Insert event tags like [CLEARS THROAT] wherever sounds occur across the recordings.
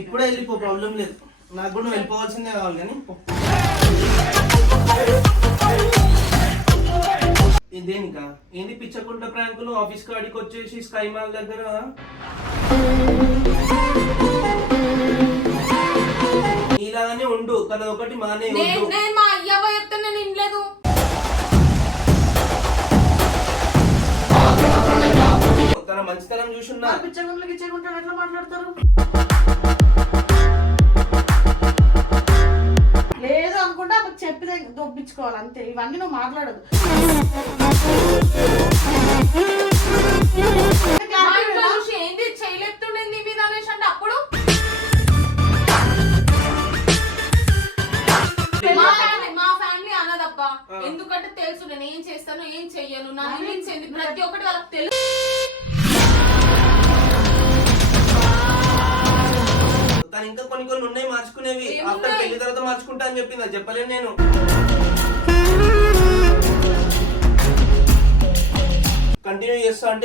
ఇప్పుడే వెళ్ళిపో ప్రాబ్లం లేదు. నాకు కూడా నువ్వు వెళ్ళిపోవాల్సిందే కావాలి కానీ పో. ఇది దేనికా? ఏంది పిచ్చకుంట ప్రాంకులు? ఆఫీస్ కాడికి వచ్చేసి స్కై మాల్ దగ్గర? ఇలానే ఉండు కదా ఒకటి మానే నేను ఉండు. నేను మా అయ్యవ్వ చెప్తే నేను వినలేదు. తన మంచితనం చూసున్నా. పిచ్చగుంట్లకి ఎట్లా మాట్లాడతారు? లేదు అనుకుంటే ఆమెకు చెప్పి దొప్పించుకోవాలి అంతే. ఇవన్నీ నువ్వు మాట్లాడదు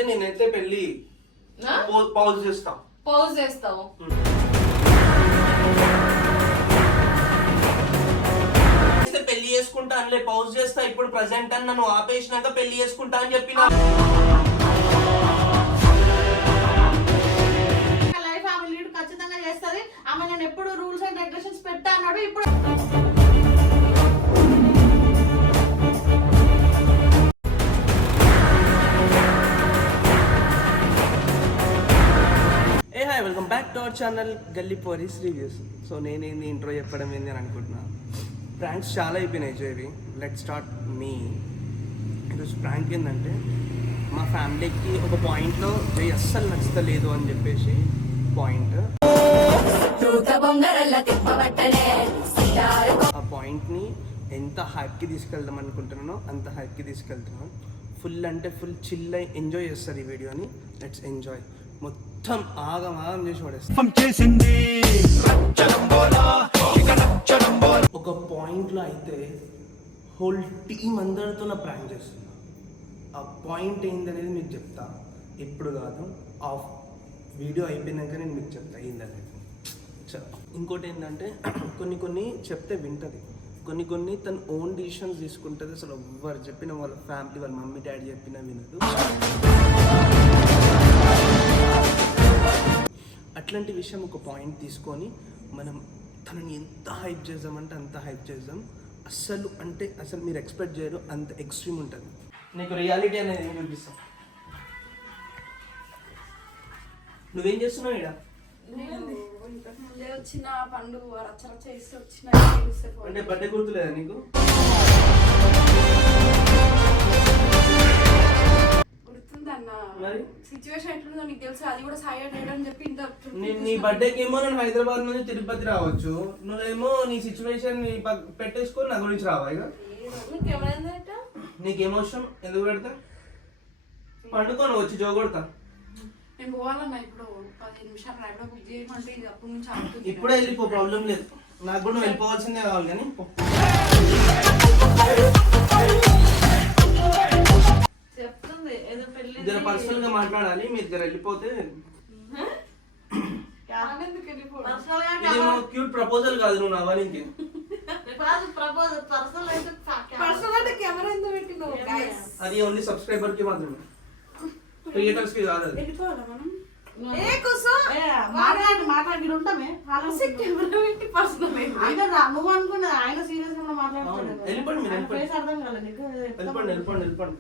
నేనైతే పెళ్ళి పౌజ్ చేస్తా. పౌజ్ చేస్తావు? చేస్తే పెళ్ళి చేసుకుంటా అనలే పౌజ్ చేస్తా. ఇప్పుడు ప్రజెంట్ అని నన్ను ఆపేసినాక పెళ్ళి చేసుకుంటా అని చెప్పిన. లైఫ్ ఆమె లీడ్ ఖచ్చితంగా చేస్తుంది. ఆమె నేను ఎప్పుడు రూల్స్ అండ్ రెగ్యులేషన్స్ పెట్టా అన్నాడు ఇప్పుడు hi welcome back to our channel Galli Pories reviews so నేనేంది intro చెప్పడం ఏంది అని అనుకుంటున్నాను ప్రాంక్స్ చాలా అయిపోయినాయి జేవి. లెట్ స్టార్ట్ మీ ఈరోజు ప్రాంక్ ఏంటంటే మా ఫ్యామిలీకి ఒక పాయింట్లో జై అస్సలు నచ్చుతలేదు అని చెప్పేసి పాయింట్ ఆ పాయింట్ని ఎంత హైప్కి తీసుకెళ్దాం అనుకుంటున్నానో అంత హైప్కి తీసుకెళ్తున్నాను ఫుల్ అంటే ఫుల్ చిల్ అయి ఎంజాయ్ చేస్తారు ఈ వీడియోని లెట్స్ ఎంజాయ్ మొత్తం ఆగం ఆగం చేసి పడేస్తాం. చేసింది. ఒక పాయింట్లో అయితే హోల్ టీం అందరితో నా ప్రాంక్ చేస్తున్నా. ఆ పాయింట్ ఏందనేది మీకు చెప్తా. ఇప్పుడు కాదు ఆ వీడియో అయిపోయినాక నేను మీకు చెప్తా ఏందనేది. ఇంకోటి ఏంటంటే [CLEARS THROAT] కొన్ని కొన్ని చెప్తే వింటది. కొన్ని కొన్ని తన ఓన్ డిసిషన్స్ తీసుకుంటుంది. అసలు ఎవ్వరు చెప్పిన వాళ్ళ ఫ్యామిలీ వాళ్ళ మమ్మీ డాడీ చెప్పినా వినదు. అట్లాంటి విషయం ఒక పాయింట్ తీసుకొని మనం తనని ఎంత హైప్ చేద్దామంటే అంత హైప్ చేద్దాం. అస్సలు అంటే అసలు మీరు ఎక్స్పెక్ట్ చేయరు అంత ఎక్స్ట్రీమ్ ఉంటుంది. నీకు రియాలిటీ అనేది ఏం చూపిస్తాం? నువ్వేం చేస్తున్నావు ఇక్కడ? ముందే వచ్చిన పండు రచ్చ రచ్చ చేసి వచ్చిన అంటే బర్త్డే గుర్తులేదా నీకు? మరి? సిచ్యువేషన్ ఎట్లుందో నీకు తెలుసు? అది కూడా సాయి అడ్డాడు అని చెప్పి ఇంత నీ నీ బర్త్డేకి ఏమో నేను హైదరాబాద్ నుంచి తిరుపతి రావచ్చు. నువ్వేమో నీ సిచ్యువేషన్ పెట్టేసుకొని నా గురించి రావా ఇక నీకు ఏమైందట నీకు ఏమవసరం ఎందుకు పెడతా? పండుకొని వచ్చి జోగొడతా నేను పోవాలన్న ఇప్పుడు నిమిషాలు రైడో బుక్ చేయమంటే ఇది అప్పటి నుంచి ఇప్పుడే వెళ్ళిపో ప్రాబ్లం లేదు. నాకు కూడా నువ్వు వెళ్ళిపోవాల్సిందే కావాలి కానీ పో. చెప్తుంది ఏదో పెళ్ళి ఇద్దరు పర్సనల్గా మాట్లాడాలి మీరు ఇద్దరు వెళ్ళిపోతే క్యూట్ ప్రపోజల్ కాదు నువ్వు నవ్వాలి ఇంకే. [LAUGHS] కాదు ప్రపోజ్ పర్సనల్ అయితే పర్సనల్ అంటే కెమెరా పెట్టిందో అది ఓన్లీ సబ్స్క్రైబర్కి మాత్రమే. క్రియేటర్స్కి కాదు అది. ఏ కూసో. మాట్లాడి మాట్లాడి ఉంటామే. కెమెరా పెట్టి పర్సనల్ ఆయన నువ్వు అనుకున్నా ఆయన సీరియస్గా అవును. మాట్లాడుతున్నాడు. వెళ్ళిపోండి మీరు, వెళ్ళిపోండి. ఫేస్ అర్థం కాలేదు నీకు వెళ్ళిపోండి వెళ్ళిపోండి వెళ్ళిపోండి.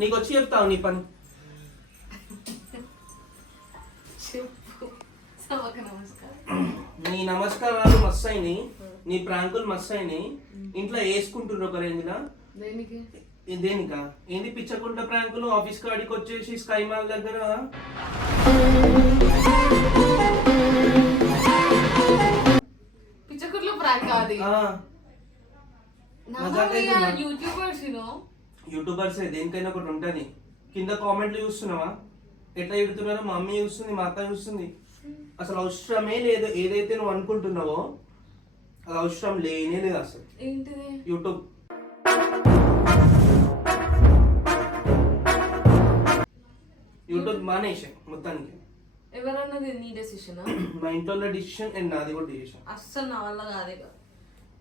నీకు వచ్చి చెప్తావు నీ పని. నీ నమస్కారాలు మస్తు అయినాయి నీ ప్రాంకులు మస్తు అయినాయి ఇంట్లో వేసుకుంటున్నారు ఒక రేంజ్ లా దేనికి? ఏంది పిచ్చకుంట ప్రాంకులు? ఆఫీస్ కాడికి వచ్చేసి స్కై మాల్ దగ్గర? పిచ్చకుర్లో ప్రాంక్ అవుతుందా? యూట్యూబర్స్ యూట్యూబర్స్ దేనికైనా ఒకటి ఉంటుంది. కింద కామెంట్లు చూస్తున్నావా? ఎట్లా ఎడుతున్నారో మా మమ్మీ చూస్తుంది మా అత్త చూస్తుంది. అసలు అవసరమే లేదు ఏదైతే నువ్వు అనుకుంటున్నావో అది అవసరం లేనే లేదు అసలు. ఏంటిది? యూట్యూబ్. యూట్యూబ్ మానేసాయి మొత్తానికి. ఎవరన్నది నీ డెసిషన్ [CLEARS THROAT] మా ఇంట్లో డిసిషన్ అండ్ నాది కూడా డిసిషన్ అస్సలు నా వల్ల కాదే.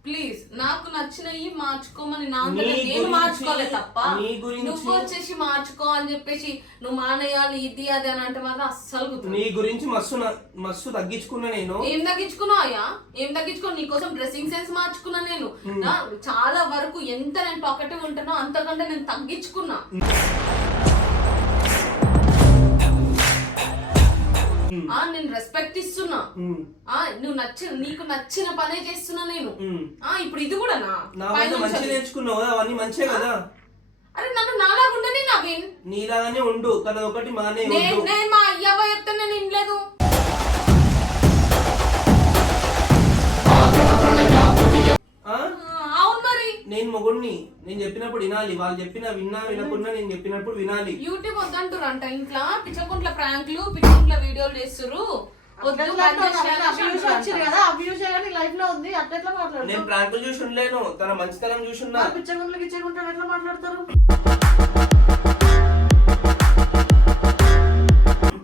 ప్లీజ్ నాకు నచ్చినవి మార్చుకోమని నా అంతటా నీ నేను గురించి- మార్చుకోలేదు తప్ప నీ గురించి- నువ్వు వచ్చేసి మార్చుకో అని చెప్పేసి నువ్వు మానేయాలి ఇది అది అని అంటే మాత్రం అస్సలు గుర్తు నీ గురించి మస్తు నా- మస్తు తగ్గించుకున్నా నేను. ఏం తగ్గించుకున్నావు అయ్యా? ఏం తగ్గించుకో నీకోసం డ్రెస్సింగ్ సెన్స్ మార్చుకున్నా నేను. నా చాలా వరకు ఎంత నేను టాకెటివ్ ఉంటానో అంతకంటే నేను తగ్గించుకున్నా. ఆ నేను రెస్పెక్ట్ ఇస్తున్నా. ఆ నువ్వు నచ్చిన నీకు నచ్చిన పనే చేస్తున్నా నేను. ఆ ఇప్పుడు ఇది కూడా నా మంచి. నేర్చుకున్నావు కదా అవన్నీ మంచిగా కదా. అరే నన్ను నాలాగుండని నవీన్. నీలాగానే ఉండు కానీ ఒకటి మానే నేను మా అయ్యవ్వ చెప్తే నేను వినలేదు మొగుడిని నేను చెప్పినప్పుడు వినాలి వాళ్ళు చెప్పిన విన్నా వినకున్నా నేను చెప్పినప్పుడు వినాలి. యూట్యూబ్ వద్దంటారు అంట ఇంట్లో పిచ్చకుంట్ల ప్రాంక్లు పిచ్చకుంట్ల వీడియోలు చేస్తురు నేను ప్రాంకులు చూసి ఉండలేను తన మంచితనం చూసి ఉన్నా. పిచ్చగుండ్లకి ఇచ్చేకుంటాడు ఎట్లా మాట్లాడతారు?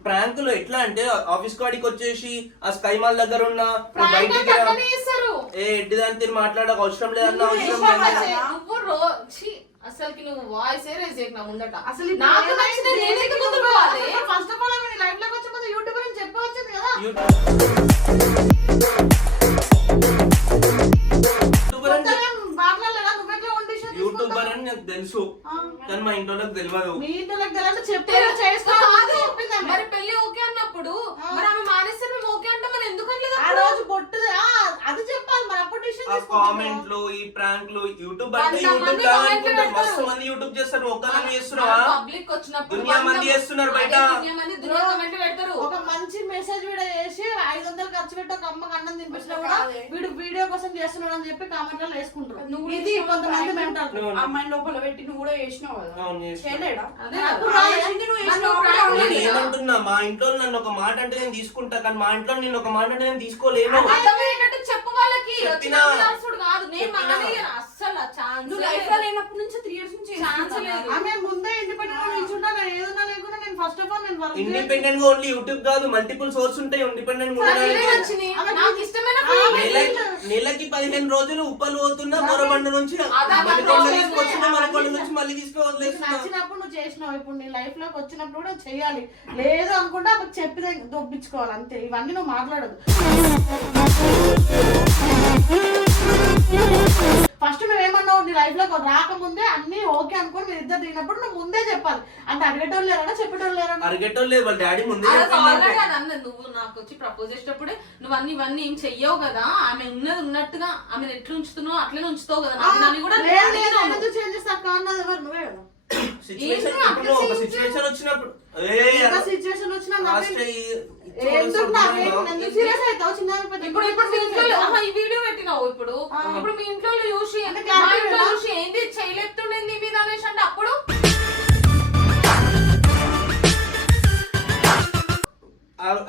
ప్రాంకులు ఎట్లా అంటే ఆఫీస్ కాడికి వచ్చేసి ఆ స్కై మాల్ దగ్గర ఉన్న ప్రాంక్ బయటికి ఏ ఎడ్డి దాని తిని మాట్లాడక అవసరం లేదన్న అవసరం లేదు. చే- నువ్వు అసలుకి వాయిస్ రేజ్ చేయకు నా ముందట. అసలు నాకు నచ్చిన కుదురుకోవాలి ఫస్ట్ ఆఫ్ ఆల్ ఆమె లైఫ్లోకి వచ్చే ముందు యూట్యూబర్ అని చెప్పవచ్చింది కదా. యూట్యూబర్ అని నాకు తెలుసు. కానీ మా ఇంట్లో తెలియదు మీ ఇంట్లోకి తెలియదు చెప్పి కాదు. చేసుకోవాలి మరి పెళ్ళి ఓకే అన్నప్పుడు మరి ఆమె మానేస్తే మేము ఓకే అంటే మరి ఎందుకు అనలేదు ఆ రోజు బొట్టు ఆ, అది చెప్పాలి మరి అప్పుడు డిసిషన్ ఆ తీసుకుంటాం కామెంట్లు ఈ ప్రాంక్లు యూట్యూబ్ అంటే యూట్యూబ్ కామెంట్లు మస్తు. మంది యూట్యూబ్ చేస్తారు ఒక్కదాన్ని చేస్తున్నావా? పబ్లిక్ వచ్చినప్పుడు దునియా మంది చేస్తున్నారు బయట. దునియా మంది దునియా కమెంట్లు పెడతారు. ఒక మంచి మెసేజ్ వీడియో చేసి ఐదు వందలు ఖర్చు పెట్టి ఒక అమ్మకి అన్నం తినిపించినా కూడా. వీడు వీడియో కోసం చేస్తున్నాడు అని చెప్పి కామెంట్లలో వేసుకుంటారు. నువ్వు ఇది కొంతమంది. మెంటల్ అమ్మాయిని లోపల పెట్టి నువ్వు కూడా చేసినావు కదా. చేయలేడా? నేను? ఏమంటున్నా మా ఇంట్లో నన్ను ఒక మాట అంటే నేను తీసుకుంటా కానీ మా ఇంట్లో నేను ఒక మాట అంటే నేను తీసుకోలేను. చెప్పు వాళ్ళకి. నువ్వు లైఫ్లో లేనప్పటి నుంచి త్రీ ఇయర్స్ నుంచి ఛాన్స్ చేస్తున్నావు? లేదు. కదా. ఆమె ముందే ఇండిపెండెంట్ నిల్చుంటా నేను ఏదన్నా లేకుండా నేను ఫస్ట్ ఆఫ్ ఆల్ నేను వర్క్ ఇండిపెండెంట్గా ఓన్లీ యూట్యూబ్ కాదు మల్టిపుల్ సోర్స్ ఉంటాయి ఇండిపెండెంట్గా నాకు ఉండడానికి. ఇష్టమైన. నెలకి పదిహేను రోజులు ఉప్పలు పోతున్నా బొరబండ నుంచి. తీసుకొచ్చిన మనకొండ నుంచి మళ్ళీ నచ్చినప్పుడు నువ్వు చేసినావు. ఇప్పుడు నీ లైఫ్లోకి వచ్చినప్పుడు కూడా చెయ్యాలి లేదు అనుకుంటే ఆమెకు చెప్పి దొప్పించుకోవాలి అంతే. ఇవన్నీ నువ్వు మాట్లాడదు. ఫస్ట్ నువ్వేమన్నావు నీ లైఫ్లోకి రాకముందే అన్ని ఓకే అనుకుని మీరు ఇద్దరు దిగినప్పుడు నువ్వు ముందే చెప్పాలి. అంటే అడిగేటోళ్ళు లేరన్నా చెప్పేటోళ్ళు లేరన్నా అరిగేటోళ్ళు లేదు వాళ్ళ డాడీ ముందే అది. అది అన్నది. నువ్వు నాకు వచ్చి ప్రపోజ్ చేసేటప్పుడే నువ్వు అన్ని ఇవన్నీ ఏం చెయ్యవు కదా. ఆమె ఉన్నది ఉన్నట్టుగా ఆమె ఎట్లా ఉంచుతున్నావు? అట్లనే ఉంచుతావు కదా. నాకు దాన్ని కూడా లేదు లేదు. ఎందుకు చేంజ్ చేస్తా అక్క అన్నది ఎవరు? నువ్వే కదా. సిచ్యువేషన్ ఏంటి ఇప్పుడు నువ్వు ఒక అట్లా సిచ్యువేషన్ వచ్చినప్పుడు. ఏ ఇంకా సిచ్యువేషన్ వచ్చినా లాస్ట్ నవ్వి- ఎందుకు నాకు సీరియస్ అవుతావు? చిన్న ఇప్పుడు ఇప్పుడు మీ ఇంట్లో ఆహా, ఈ వీడియో పెట్టినావు ఇప్పుడు ఇప్పుడు మీ ఇంట్లో చూసి మా ఇంట్లో? చూసి ఏంది చేయలేపుతుండేంది మీద అనేసి అంటే అప్పుడు?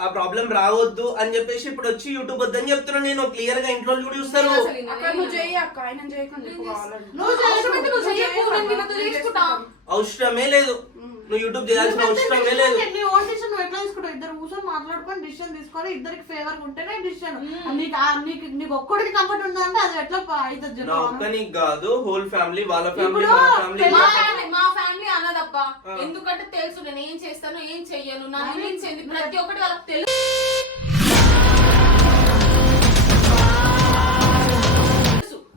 ఆ ప్రాబ్లం రావద్దు అని చెప్పేసి ఇప్పుడు వచ్చి యూట్యూబ్ వద్దని చెప్తున్నా నేను. క్లియర్గా ఇంట్లో కూడా చూస్తారు. నేను అసలు అక్కడ నువ్వు చేయి అక్క ఆయన చేయకుండా చెప్పు కావాలంటే నువ్వు అవసరమైతే నువ్వు నువ్వు చెయ్యకు, నేను వీళ్ళతో చేసుకుంటా. అవసరమే లేదు. నువ్వు యూట్యూబ్ చేయాల్సిన అవసరమే లేదు. నీ ఓన్ డిసిషన్ నువ్వు ఎట్లా తీసుకుంటావు? ఇద్దరు కూర్చొని మాట్లాడుకొని డిసిషన్ తీసుకొని ఇద్దరికి ఫేవర్ ఉంటేనే డిసిషన్. నీకు ఆ- నీకు నీకు ఒక్కడికి కంఫర్ట్ ఉందా అంటే అది ఎట్లా ప- అవుతుంది నా చెప్పు కాదు హోల్ ఫ్యామిలీ వాళ్ళ ఫ్యామిలీ ఇప్పుడు మన ఫ్యామిలీ మా ఫ్యామిలీ మా ఫ్యామిలీ అన్నదబ్బా. ఆ. ఎందుకంటే తెలుసు నేను ఏం చేస్తాను ఏం చెయ్యను. నా ఏంది ప్రతి ఒక్కటి వాళ్ళకి తెలుసు.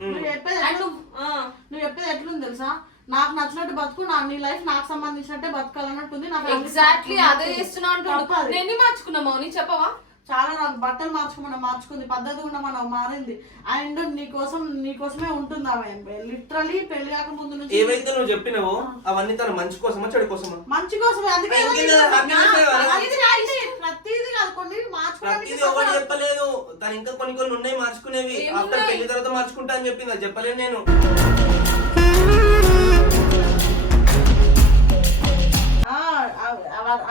నువ్వు చెప్పేది అండ్ నువ్వు ఆ, నువ్వు చెప్పేది ఎట్లుంది తెలుసా? నాకు నచ్చినట్టు బతుకు నా నీ లైఫ్ నాకు సంబంధించినట్టే బతకాలన్నట్టుంది నా family ఎగ్జాక్ట్లీ నాకు అదే చేస్తున్నా అంటున్నాడు. నేను ఎన్ని మార్చుకున్నామో నీ చెప్పవా? చాలా నాకు బట్టలు మార్చుకోమన్నా మార్చుకుంది పద్ధతి కూడా మనం మారింది. అండ్ నీకోసం నీకోసమే ఉంటుంది ఆమె. లిటరలీ పెళ్ళి కాక ముందు నుంచి ఏవైతే నువ్వు చెప్పినావో? అవన్నీ తన మంచి కోసమా చెడు కోసమా? మంచి కోసమే అందుకే నీకు. ప్రతిదీ కాదు కొన్ని మార్చుకోవడానికి ప్రతిదీ ఒకటి చెప్పలేదు. తను ఇంకా కొన్ని కొన్ని ఉన్నాయి మార్చుకునేవి? ఆఫ్టర్ పెళ్ళి తర్వాత మార్చుకుంటా అని చెప్పింది చెప్పలేను నేను.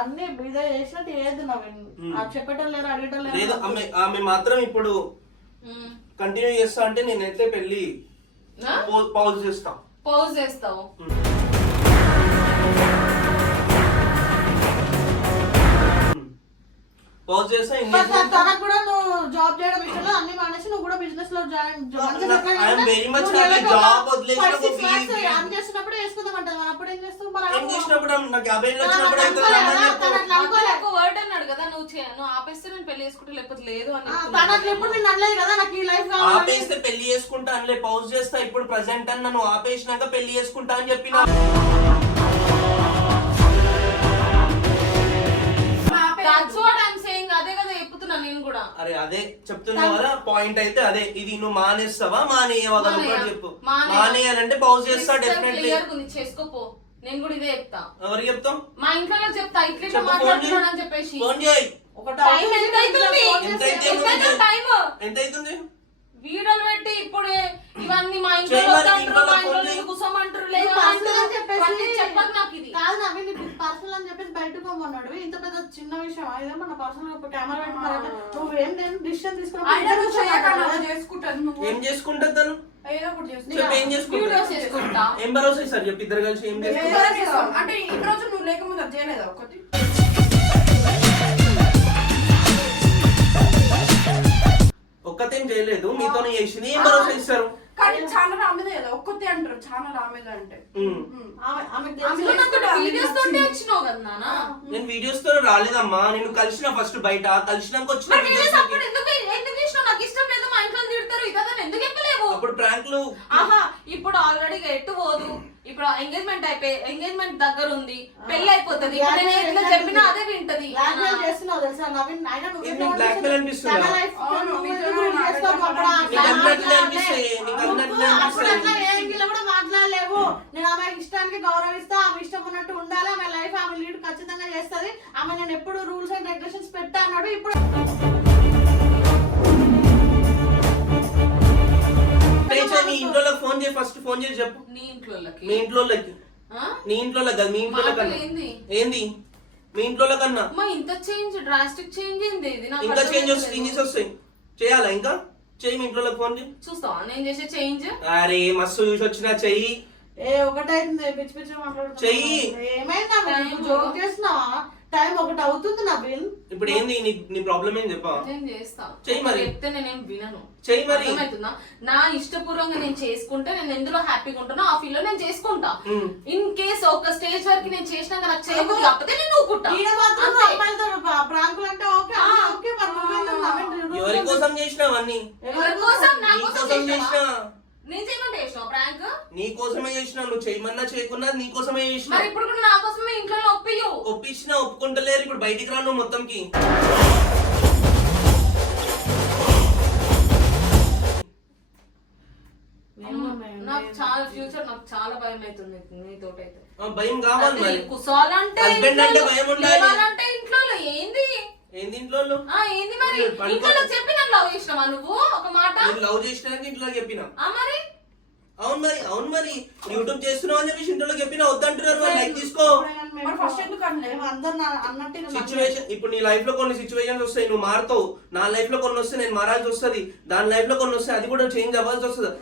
అన్ని ఇదే చేసినట్టు ఏది నవీన్ ఆ చెప్పేటోళ్ళు లేరు అడిగేటోళ్ళు లేదు ఆమె ఆమె మాత్రం ఇప్పుడు. కంటిన్యూ చేస్తా అంటే నేనైతే పెళ్ళి ఆ? పౌజ్ చేస్తా. పౌజ్ చేస్తావు. పౌజ్ చేస్తా తనకు కూడా నువ్వు జాబ్ చేయడం ఇష్టం అన్ని మానేసి నువ్వు కూడా బిజినెస్లో జాయిన్ చేసినప్పుడు వేసుకుందాం అంటది మరి అప్పుడు ఏం చేస్తావు? మరి ఏం చేసినప్పుడు? నాకు యాభై వచ్చినప్పుడు వర్డ్ అన్నాడు కదా నువ్వు ఆపేస్తే నేను పెళ్ళి చేసుకుంటే లేకపోతే లేదు అని ఎప్పుడు నేను అనలేదు కదా నాకు ఈ లైఫ్ కావాలి ఆపేస్తే పెళ్ళి చేసుకుంటా అనలే పౌజ్ చేస్తా ఇప్పుడు ప్రజెంట్ అని నన్ను ఆపేసినాక పెళ్ళి చేసుకుంటా అని చెప్పిన. దట్స్ వాట్ ఐఎమ్ సేయింగ్ అదే కదా చెప్తున్నా నేను కూడా అరే అదే చెప్తున్నావు కదా పాయింట్ అయితే అదే. ఇది నువ్వు మానేస్తావా మానేయవా. ఒకటి చెప్పు. మానేయ. మానేయాలంటే పౌజ్ చేస్తా డెఫినెట్లీ చేసుకోపో. నేను కూడా ఇదే చెప్తా. ఎవరికి చెప్తాం? మా ఇంట్లో చెప్తా. ఇట్లా మాట్లాడుతున్నాడు అని చెప్పేసి. ఫోన్ చేయి. ఒక టైం ఎంత అవుతుంది? వీడియోలు పెట్టి ఇప్పుడే ఇవన్నీ మా ఇంట్లో. కూర్చోమంటారు అని చెప్పేసి ఇవన్నీ చెప్పదు నాకు ఇది. కాదు నవీన్ ఇప్పుడు పర్సనల్ అని చెప్పేసి బయటకు పోమన్నాడు ఇంత పెద్ద చిన్న విషయం ఇదేమన్నా పర్సనల్ కెమెరా పెట్టి మరి నువ్వేం నేను డిసిషన్ తీసుకున్నావు ఏం చేసుకుంటా తను? ఏదో ఒకటి చేస్తా చెప్పు ఏం చేసుకుంటా. ఏం భరోసా ఇస్తారు? చెప్పు ఇద్దరు కలిసి ఏం చేసుకుంటా. ఏదో. అంటే ఈ రోజు నువ్వు లేకముందు అది చేయలేదా ఒకటి ఒక్కతేం చేయలేదు. మీతోనే చేసింది. ఏం భరోసా ఇస్తారు? కానీ చాలా రామేదే కదా ఒక్కతే అంటారు చాలా రామేదే అంటే. నేను వీడియోస్తో రాలేదమ్మా. నేను కలిసిన ఫస్ట్ బయట కలిసినాక వచ్చిన అప్పుడు ప్రాంక్లు ఆహా ఇప్పుడు ఆల్రెడీ ఎట్టు పోదు. ఇప్పుడు ఎంగేజ్మెంట్ అయిపోయి ఎంగేజ్మెంట్ దగ్గర ఉంది పెళ్ళి అయిపోతుంది. ఇప్పుడు నేను ఎట్లా చెప్పినా అదే వింటది. బ్లాక్మెయిల్ చేస్తున్నావు తెలుసా నవీన్? నువ్వు నీకు అనిపిస్తుందా? తన అప్పుడు అట్లా. ఏ యాంగిల్ కూడా మాట్లాడలేవు. నేను ఆమె ఇష్టానికి గౌరవిస్తా ఆమె ఇష్టం ఉన్నట్టు ఉండాలి ఆమె లైఫ్ ఆమె లీడ్ ఖచ్చితంగా చేస్తది. ఆమె నేను ఎప్పుడు రూల్స్ అండ్ రెగ్యులేషన్స్ పెట్టా అన్నాడు ఇప్పుడు లేచా నీ ఇంట్లో ఫోన్ చేయి ఫస్ట్ ఫోన్ చేసి చెప్పు. నీ ఇంట్లోకి మీ ఇంట్లో ఆ? నీ ఇంట్లో కదా మీ ఇంట్లో కన్నా. ఏంది? మీ ఇంట్లో కన్నా. ఇంత చేంజ్ డ్రాస్టిక్ చేంజ్ ఏంది ఇది? నాకు ఇంకా. వస్తాయి చేంజెస్ వస్తాయి. చేయాలా ఇంకా? చెయ్యి మీ ఇంట్లో ఫోన్ చేయి. చూస్తావా? నేను చేసే చేంజ్ అరే మస్తు చూసి వచ్చినా చెయ్యి. ఏ ఒకటైంది పిచ్చి పిచ్చి చెయ్యి. మాట్లాడుతున్నా ఏమైందా జోక్ చేస్తున్నావా? టైం ఒకటి అవుతుంది నవీన్ ఇప్పుడు ఏంది? నీ నీ ప్రాబ్లం ఏం చెప్పా. నేను చేస్తా. చెయ్యి మరి. చెప్తే నేనేం వినను. చెయ్యి మరి. అర్థమవుతుందా? నా ఇష్టపూర్వకంగా నేను చేసుకుంటే నేను ఎందులో హ్యాపీగా ఉంటానో ఆ ఫీల్లో నేను చేసుకుంటా. ఉమ్. ఇన్ కేస్ ఒక స్టేజ్ వరకు నేను చేసినాక నాకు చేయబుద్ధి కాకపోతే నేను ఊరుకుంటా ఈడ మాత్రం అంతే. అమ్మాయిలతో ప్రాంకులు అంటే ఓకే ఓకే మరి నువ్వేందుకు నవీన్ rules ఎవరి కోసం చేసినావు అన్ని? ఎవరి కోసం? నా నీ కోసం చేసినా? నేను చేయమంటే చేసినావు? ప్రాంక్ నీ కోసమే చేసినా నువ్వు చేయమన్నా చేయకున్నా నీ కోసమే చేసినా. మరి ఇప్పుడు కూడా నా కోసమే ఇంట్లో ఒప్పియు ఒప్పించినా ఒప్పుకుంటలేరు ఇప్పుడు బయటికి రాను మొత్తంకి. ఏమో మేము- నాకు చాలా ఫ్యూచర్ నాకు చాలా భయం అవుతుంది నీతోటైతే ఆ, భయం కావాలి మరి. కుసాలంటే Husband అంటే భయం ఉండాలి. అంటే ఇంట్లో ఏంది? ఏంది ఇంట్లో వాళ్ళు? ఆ ఏంది మరి? మీరు పడుకో- ఇంట్లో చెప్పి నన్ను లవ్ చేసినావా నువ్వు? ఒక మాట. నేను లవ్ చేసినాక ఇంట్లో చెప్పిన. ఆ మరి? అవును మరి అవును మరి. యూట్యూబ్ చేస్తున్నావు అని చెప్పేసి ఇంట్లో చెప్పిన వద్దంటున్నారు మరి. లైక్ తీసుకో. మరి ఫస్ట్ ఎందుకు అందరు అన్నట్టు సిచ్యువేషన్ ఇప్పుడు నీ లైఫ్లో కొన్ని సిచ్యువేషన్స్ వస్తాయి. నువ్వు మారుతావు. నా లైఫ్లో కొన్ని వస్తే నేను మారాల్సి వస్తుంది. దాని లైఫ్లో కొన్ని వస్తే అది కూడా చేంజ్ అవ్వాల్సి వస్తుంది.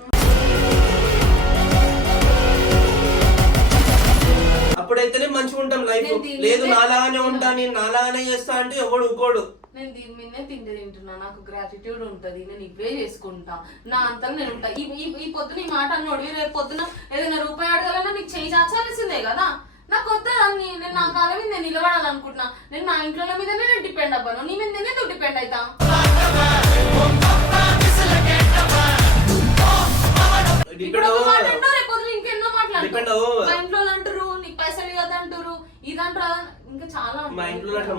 అప్పుడైతేనే మంచిగా ఉంటాం లైఫ్ లేదు నాలాగానే ఉంటా నేను నాలాగానే చేస్తా అంటే ఎవడు ఊకోడు. నేను దీని మీదనే తిండి తింటున్నా నాకు గ్రాటిట్యూడ్ ఉంటది నేను ఇవే చేసుకుంటా నా అంతా నేను ఉంటా. ఈ పొద్దున ఈ మాట అన్నోడు రేపు పొద్దున ఏదైనా రూపాయి అడగాలన్నా నీకు చేయి చాచాల్సిందే కదా? నాకు కొత్త నేను నా కాలం మీద నేను నిలబడాలనుకుంటున్నా. నేను నా ఇంట్లో మీదనే నేను డిపెండ్ అవ్వను. నీ మీద నేను డిపెండ్ అవుతా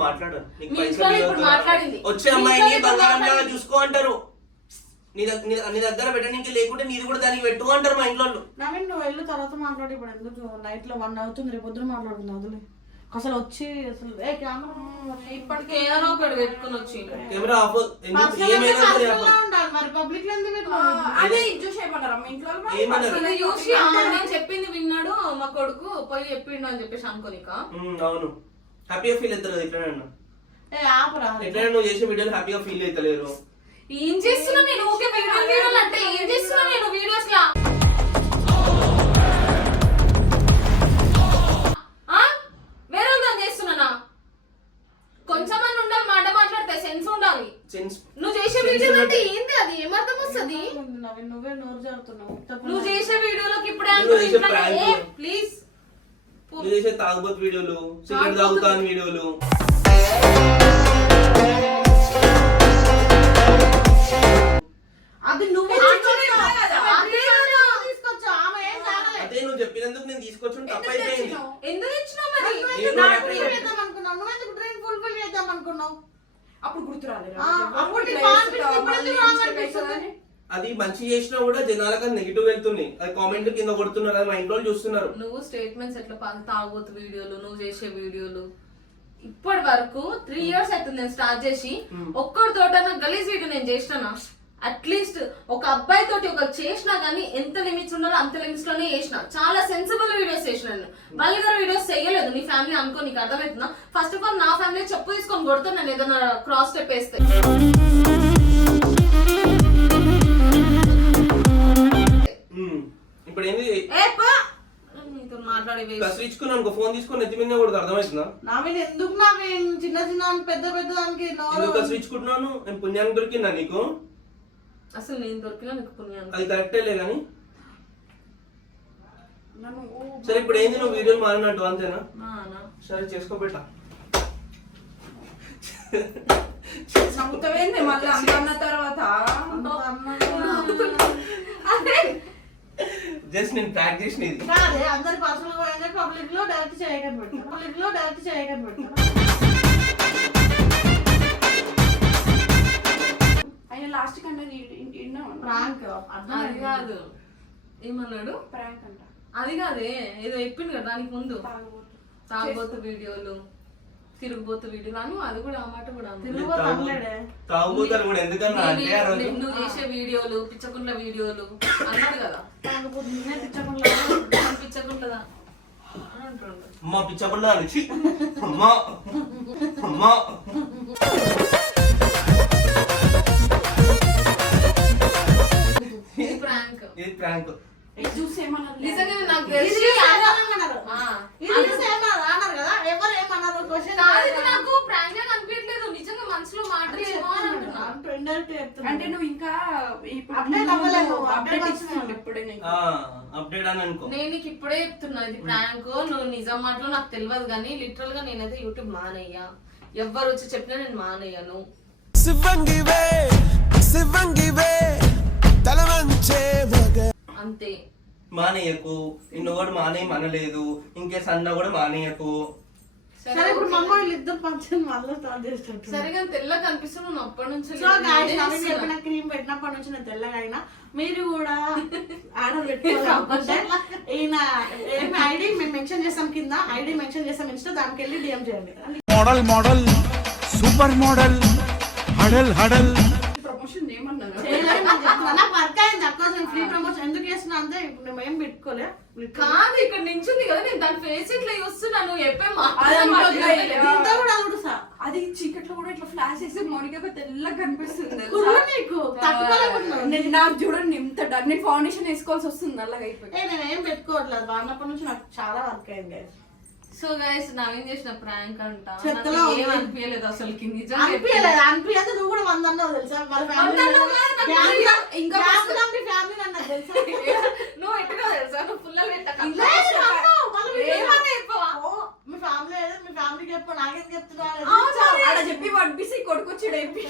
మాట్లాడు నీకు మీ పైసలు ఇంట్లో ఇప్పుడు ఇవ్వద్దు. మాట్లాడింది. వచ్చే మీ అమ్మాయిని ఇంట్లో ఇప్పుడు బంగారం లాగా మాట్లాడింది. చూసుకో అంటారు నీ దగ్గర నీ- నీ దగ్గర పెట్టడానికి లేకుంటే నీది కూడా దానికి పెట్టు అంటారు మా ఇంట్లో వాళ్ళు. నవీన్ నువ్వు వెళ్ళు తర్వాత మాట్లాడి ఇప్పుడు ఎందుకు నైట్లో వన్ అవుతుంది రేపు పొద్దున మాట్లాడుతుంది వదిలే అసలు వచ్చి అసలు ఏ కెమెరా ఇప్పటికి ఏదో ఒకటి పెట్టుకుని వచ్చి కెమెరా ఆఫ్ ఎందుకు Personal ఏమైనా అంటే సరే personal ఆఫ్. గా ఉండాలి మరి పబ్లిక్లో ఎందుకు పెట్టుకోవాలి? అదే ఇది చూసి ఏమన్నారా మీ ఇంట్లో వాళ్ళు? ఏమన్నారు? ఇది చూసి ఆ, నేను చెప్పింది విన్నాడు మా కొడుకు పోయి చెప్పిండు అని చెప్పేసి అనుకోనిక ఉమ్, అవును హ్యాపీగా ఫీల్ అవుతారు కదా ఎట్లైనా ఏ ఆపురా ఎట్లైనా నువ్వు చేసే వీడియోలు హ్యాపీగా ఫీల్ అవుతలేరు? ఏం చేస్తున్నా నేను? వీడియో వీడియోలు అంటే ఏం చేస్తున్నా నేను వీడియోస్ లా ఆ? వేరే వాళ్ళతో చేస్తున్నానా? కొంచెం ఉండాలి మాట మాట్లాడితే సెన్స్ నువ్వు చేసే వీడియో అంటే ఏంది అది? ఏమర్థం వస్తుంది? నువ్వే నోరు జరుగుతున్నావు నువ్వు చేసే వీడియోలోకి ఇప్పుడే. ప్లీజ్ నువ్వు చేసే తాగుబోతు వీడియోలు సిగరెట్ తాగుతాను వీడియోలు. అది నువ్వే. అదే నువ్వు చెప్పినందుకు నేను తీసుకొచ్చిన తప్పు ఎందుకు అయిపోయింది? అప్పుడు గుర్తు రాలేదు? అది మంచి చేసినా కూడా జనాలకు నెగిటివ్ వెళ్తుంది అది కామెంట్ కింద కొడుతున్నారు అది మా ఇంట్లో చూస్తున్నారు. నువ్వు స్టేట్మెంట్స్ ఎట్లా తాగబోతు వీడియోలు నువ్వు చేసే వీడియోలు. ఇప్పటి వరకు త్రీ ఇయర్స్ అవుతుంది నేను స్టార్ట్ చేసి. ఒక్కడి తోట గలీజ్ వీడియో నేను చేసినా అట్లీస్ట్ ఒక అబ్బాయి తోటి ఒక చేసినా గానీ ఎంత లిమిట్స్ ఉండాలో అంత లిమిట్స్లోనే చేసిన. చాలా సెన్సిబుల్ వీడియోస్ చేసిన నేను. వల్గర్ వీడియోస్ చేయలేదు. నీ ఫ్యామిలీ అనుకో నీకు అర్థమవుతుందా? ఫస్ట్ ఆఫ్ ఆల్ నా ఫ్యామిలీ చెప్పు తీసుకొని కొడుతా నేను ఏదైనా క్రాస్ స్టెప్ వేస్తే. ఇప్పుడు ఏంది. కసిరించుకున్నాను అనుకో ఫోన్ తీసుకొని నెత్తి మీద కూడా అర్థమవుతుందా నవీన్ ఎందుకు నవీన్ చిన్న చిన్న పెద్ద పెద్ద దానికి ఎందుకు కసిరించుకుంటున్నాను నేను పుణ్యానికి దొరికిందా నీకు? అసలు నేను దొరికినా నీకు పుణ్యాన్ని అది కరెక్టే లే కానీ సరే ఇప్పుడు ఏంది నువ్వు వీడియోలు మారినట్టు అంతేనా. సరే చేసుకోబెట్టా నవ్వుతావేంది మళ్ళీ? అంత అన్న తర్వాత? అదే. జస్ట్ నేను ప్యాక్ చేసిన ఇది కాదే అందరి పర్సనల్ పోయినా పబ్లిక్లో డైరెక్ట్ పెడతారు పబ్లిక్లో డైరెక్ట్ పెడతారు ఆయన లాస్ట్ కంటే ప్రాంక్ అది కాదు. ఏమన్నాడు? ప్రాంక్ అంట. అది కాదే ఏదో చెప్పింది కదా దానికి ముందు. తాగబోతు. వీడియోలు తిరుగుబోతు వీడియోలు అను అది కూడా ఆ మాట కూడా అను. తిరుగు అనలేడే. తాగుబోతారు కూడా ఎందుకన్నా అంటే ఆ రోజు నేను నువ్వు చేసే వీడియోలు పిచ్చకుంట్ల వీడియోలు అన్నాడు కదా. నేనే పిచ్చకుండా అని అంటుండు. అమ్మా పిచ్చకుండా అనిచి అమ్మా! అమ్మా! ఇది ప్రాంక్ ఇది ప్రాంక్ ఇది చూసి ఏమన్నా నిజంగా నాకు ఇది తెలిసి ఏమన్నారు? ఆ. ఇది చూసి ఏమన్నారు అన్నారు కదా ఎవరు ఏమన్నారు క్వశ్చన్ కాదు ఇది నాకు ప్రాంక్గా కనిపించట్లేదు నిజంగా మనసులో మాట ఏమో అని అంటున్నా ఇండైరెక్ట్ చెప్తున్నా అంటే నువ్వు ఇంకా ఇప్పుడు Update అవ్వలేదు, అప్డేట్ వచ్చింది. ఇస్తున్నావు ఇప్పుడే నీకు. అప్డేట్ అని అనుకో. నేను నీకు ఇప్పుడే చెప్తున్నా ఇది ప్రాంక్ నువ్వు నిజం మాటలో నాకు తెలియదు కానీ లిటరల్గా నేనైతే యూట్యూబ్ మానయ్యా. ఎవ్వరు వచ్చి చెప్పినా నేను మానయ్యాను. శివంగివే శివంగివే తలవంచే అంతే. మానేయకు. నిన్ను కూడా మానేయం అనలేదు ఇంకే సన్న కూడా మానేయకు. సరే ఇప్పుడు మమ్మ వీళ్ళు ఇద్దరు ఫంక్షన్ మళ్ళీ స్టార్ట్ చేస్తుంటారు సరిగా తెల్ల కనిపిస్తున్నావు అప్పటి నుంచి సో గాయస్. చెప్పిన క్రీమ్ పెట్టినప్పటి నుంచి నేను తెల్లగా అయినా మీరు కూడా [LAUGHS] ఆర్డర్ పెట్టుకోవాలనుకుంటే ఈయన ఏమి ఐడి మేము మెన్షన్ చేస్తాం కింద ఐడి మెన్షన్ చేస్తాం ఇన్స్టా దానికి వెళ్ళి డిఎం చేయండి. మోడల్ మోడల్ సూపర్ మోడల్ హడల్ హడల్. ప్రమోషన్ ఏమన్నారు. నాకు వర్క్ అయింది అక్క నేను ఫ్రీ ప్రమోషన్ ఎందుకు చేస్తున్నా అంటే ఇప్పుడు మేము ఏం పెట్టుకోలే. కాదు ఇక్కడ నించుంది కదా నేను దాని ఫేస్ ఇట్లా చూస్తున్నా నువ్వు చెప్పే అదే చీకట్లో కూడా ఇట్లా ఫ్లాష్ చేసి మౌనిక తెల్లగా కనిపిస్తుంది నీకు తట్టుకోలేకపోతున్నావు. నేను నాకు చూడండి ఇంత డర్ నేను ఫౌండేషన్ వేసుకోవాల్సి వస్తుంది ఏ, నేను ఏం పెట్టుకోవట్లేదు. వాడినప్పటి నుంచి నాకు చాలా వర్క్ అయింది సో గైస్ నవీన్ చేసిన ప్రాంక్ అంట. చెత్తలో ఏం. అనిపించలేదు అసలు నిజంగా అనిపించలేదు అనిపించదు నువ్వు కూడా వంద అన్నావు తెలుసా? ఇంకా- ఇంకా ఫ్యామిలీ అన్నది [LAUGHS] తెలుసా? నువ్వు ఎట్టుగా తెలుసా? నువ్వు ఫుల్ మీ ఫ్యామిలీ ఏదో మీ ఫ్యామిలీకి చెప్పు నాకేం చెప్తున్నా ఆడ చెప్పి పంపిసి కొడుకొచ్చాడు అది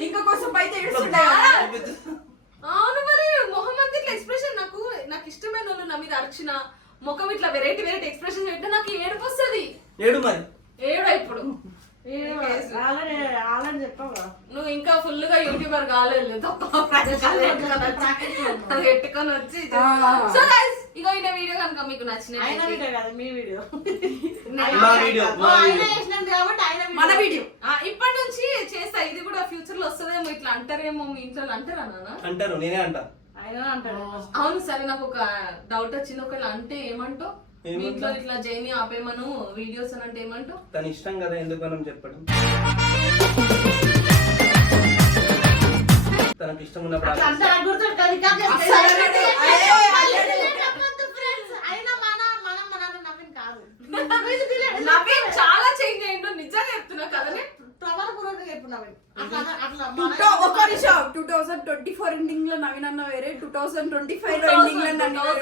ఇంకా కోసం అయితే. అవును మరి. మొహం అంతా ఇట్లా ఎక్స్ప్రెషన్ నాకు ఇష్టమైన వాళ్ళు నా మీద అరిచిన ముఖం ఇట్లా వెరైటీ వెరైటీ ఎక్స్ప్రెషన్ పెట్టినా నాకు ఏడుపు వస్తుంది. ఏడు మరి. ఏడా ఇప్పుడు. నువ్వు ఇంకా ఫుల్గా యూట్యూబర్ కాలేదు [LAUGHS] పెట్టుకొని వచ్చి-. సో గైస్ ఇగో ఈ వీడియో కనుక మీకు ఆయన మన వీడియో. ఆ, ఇప్పటి నుంచి చేస్తా. ఇది కూడా ఫ్యూచర్లో వస్తుందేమో ఇట్లా అంటారేమో మీ ఇంట్లో అంటారా నాన్న? అంటారు నేనే అంటా. ఆయన అంటాడు. అవును సరే నాకు ఒక డౌట్ వచ్చింది. ఒకవేళ అంటే ఏమంటావు మీ ఏమంటా? ఇంట్లో ఇట్లా జైని ఆపేమను వీడియోస్ అని అంటే ఏమంటావు తన ఇష్టం కదా ఎందుకు మనం చెప్పడం? తనకు ఇష్టం ఉన్నప్పుడు చాలా చేంజ్ అయ్యిండు నిజంగా చెప్తున్నా కదనే టూ థౌసండ్ ట్వంటీ ఫోర్ ఎండింగ్లో నవీన్ అన్న వేరే టూ థౌసండ్ ట్వంటీ ఫైవ్లో ఎండింగ్లో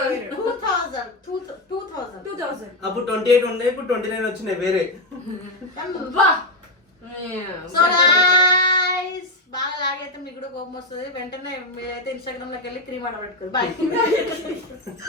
అప్పుడు ట్వంటీ ఎయిట్ ఉండే ఇప్పుడు ట్వంటీ నైన్ వచ్చినాయి వేరే. అబ్బా! సో గైస్ బాగా లాగైతే మీకు కూడా కోపం వస్తుంది. వెంటనే మీరైతే ఇన్స్టాగ్రామ్లోకి వెళ్ళి క్రీమ్ ఆర్డర్ పెట్టుకోరు బాయ్ [LAUGHS]